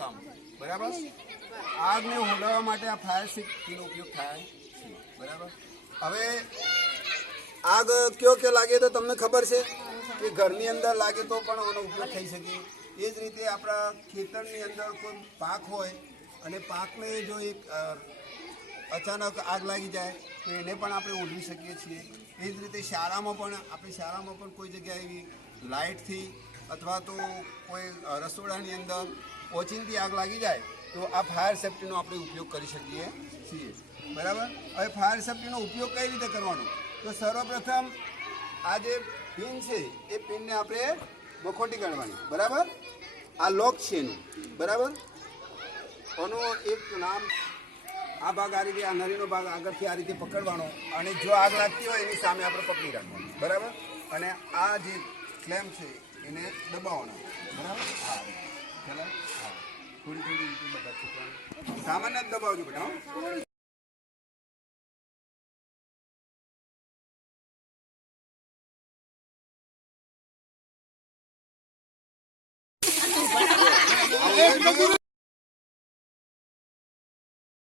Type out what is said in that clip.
કામ, બરાબર. આગને હોલવવા માટે આ ફાયર સેફટીનો ઉપયોગ થાય છે, બરાબર. હવે આગ કયો લાગે તો તમને ખબર છે કે ઘરની અંદર લાગે તો પણ આનો ઉપયોગ થઈ શકે. એ જ રીતે આપણા ખેતરની અંદર કોઈ પાક હોય અને પાકને જો એક અચાનક આગ લાગી જાય તો એને પણ આપણે ઓઢવી શકીએ છીએ. એ જ રીતે શાળામાં પણ કોઈ જગ્યાએ એવી લાઇટથી અથવા તો કોઈ રસોડાની અંદર ઓચિંતી આગ લાગી જાય તો આ ફાયર સેફટીનો આપણે ઉપયોગ કરી શકીએ છીએ, બરાબર. હવે ફાયર સેફટીનો ઉપયોગ કઈ રીતે કરવાનો? તો સર્વપ્રથમ આ જે પિન છે એ પિનને આપણે મખોટી કાઢવાની, બરાબર. આ લોક છે એનું, બરાબર. આનું એક નામ, આ ભાગ આ રીતે, આ નળીનો ભાગ આગળથી આ રીતે પકડવાનો અને જો આગ લાગતી હોય એની સામે આપણે પકડી રાખવાનું, બરાબર. અને આ જે ફ્લેમ છે એને દબાવવાનો, બરાબર. હા, ચાલો. હા, થોડી રીતે બધા છોકરાને સામાન્ય જ દબાવજો બેટા.